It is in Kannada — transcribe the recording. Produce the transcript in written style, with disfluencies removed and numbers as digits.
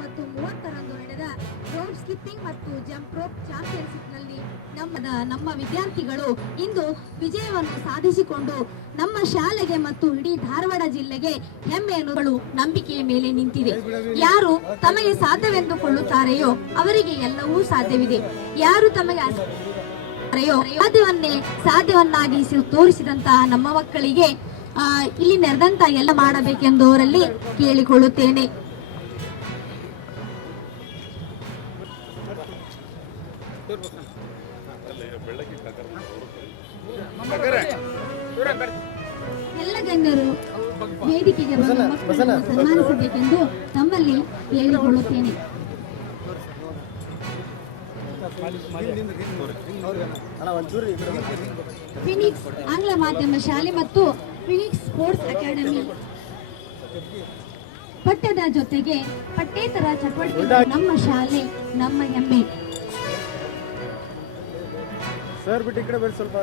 ಮತ್ತು 30ರಂದು ನಡೆದ ರೋಪ್ ಸ್ಕಿಪ್ಪಿಂಗ್ ಮತ್ತು ಜಂಪ್ ರೋಪ್ ಚಾಂಪಿಯನ್ಶಿಪ್ನಲ್ಲಿ ನಮ್ಮ ವಿದ್ಯಾರ್ಥಿಗಳು ಇಂದು ವಿಜಯವನ್ನು ಸಾಧಿಸಿಕೊಂಡು ನಮ್ಮ ಶಾಲೆಗೆ ಮತ್ತು ಇಡೀ ಧಾರವಾಡ ಜಿಲ್ಲೆಗೆ ಹೆಮ್ಮೆಯನ್ನು ನಂಬಿಕೆಯ ಮೇಲೆ ನಿಂತಿದೆ. ಯಾರು ತಮಗೆ ಸಾಧ್ಯವೆಂದುಕೊಳ್ಳುತ್ತಾರೆಯೋ ಅವರಿಗೆ ಎಲ್ಲವೂ ಸಾಧ್ಯವಿದೆ. ಯಾರು ತಮಗೆ ಸಾಧ್ಯವನ್ನೇ ಸಾಧ್ಯವನ್ನಾಗಿ ತೋರಿಸಿದಂತಹ ನಮ್ಮ ಮಕ್ಕಳಿಗೆ ಇಲ್ಲಿ ನೆರೆದಂತ ಎಲ್ಲ ಮಾಡಬೇಕೆಂದು ಅವರಲ್ಲಿ ಕೇಳಿಕೊಳ್ಳುತ್ತೇನೆ. ಎಲ್ಲ ಗಣ್ಯರು ವೇದಿಕೆಗೆ ಬಂದ ಮಕ್ಕಳನ್ನು ಸನ್ಮಾನಿಸಬೇಕೆಂದು ತಮ್ಮಲ್ಲಿ ಹೇಳಿಕೊಳ್ಳುತ್ತೇನೆ. ಫಿನಿಕ್ಸ್ ಆಂಗ್ಲ ಮಾಧ್ಯಮ ಶಾಲೆ ಮತ್ತು ಫಿನಿಕ್ಸ್ ಸ್ಪೋರ್ಟ್ಸ್ ಅಕಾಡೆಮಿ ಪಠ್ಯದ ಜೊತೆಗೆ ಪಠ್ಯೇತರ ಚಟುವಟಿಕೆ ನಮ್ಮ ಶಾಲೆ ನಮ್ಮ ಹೆಮ್ಮೆ. ಸರ್ ಬಿಟ್ಟು ಈ ಕಡೆ ಬರ್ರಿ ಸ್ವಲ್ಪ.